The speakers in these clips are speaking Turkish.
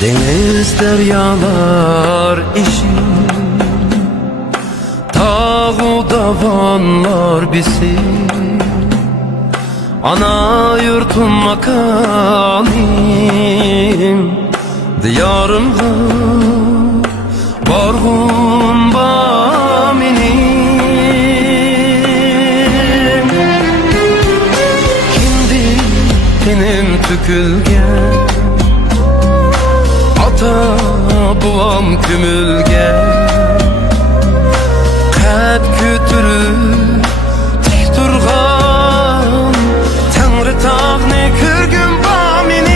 Deniz deryalar işin, tağu davanlar bizi. Ana yurtum makanim, diyarımda barğum baminim. Kimdi benim tükülgen, ata buam kümülgen. Qad kütürüp tik turgan Tangri tağni körgün baminin.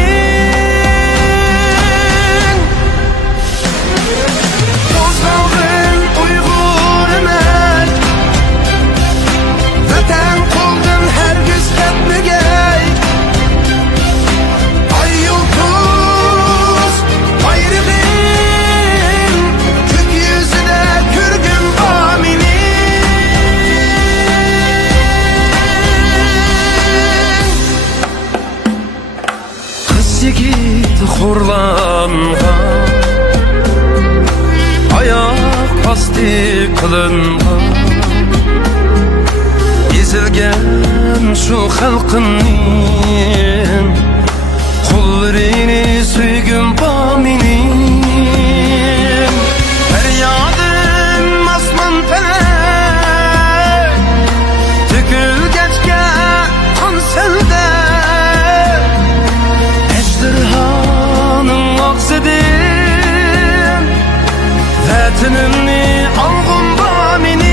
Qo'zg'alg'in Uyg'ur emas, Vatan qoldin hargiz ketmagay. Ay yulduz bayrog'in ko'k yuzida ko'rgin yigit xurlangan, ayak pasti qilingan, ezilgan shu xalqimning qo'llarini suygin baminim. Feryadim osmon falak to'kilgachga qon selda, ejderhanın ağzıdır vatanimni algın baminin.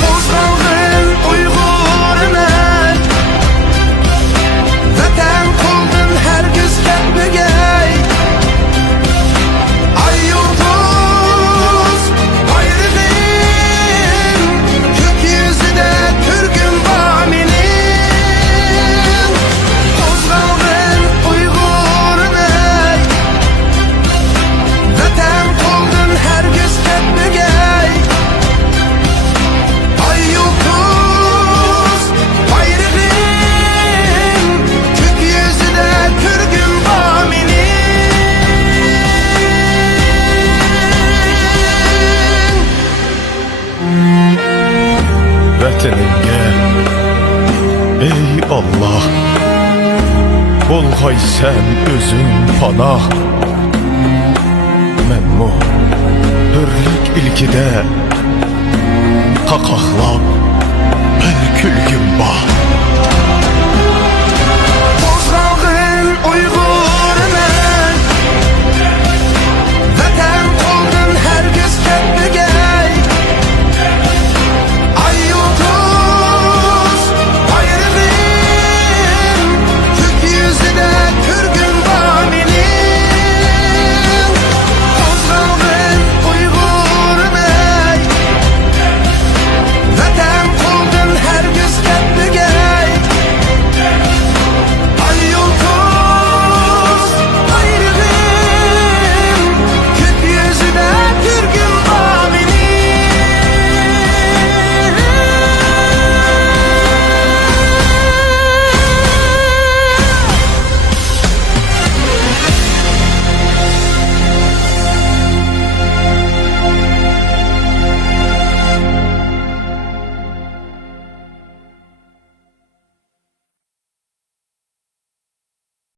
Qo'zg'alg'in Uyg'ur emas, Vatan qoldin hargiz ketmagay. Ay yulduz bayrog'in ko'k yuzida ko'rgin baminin. Qo'zg'alg'in Uyg'ur emas, Vatan qoldin hargiz ketmagay. Ay yulduz bayrog'in ko'k yuzida ko'rgin baminin. Vətənimə ey Allah, bolğay sən özün panah. Məmmu hürlük ilkidə qaqaqlab bir külgün bah.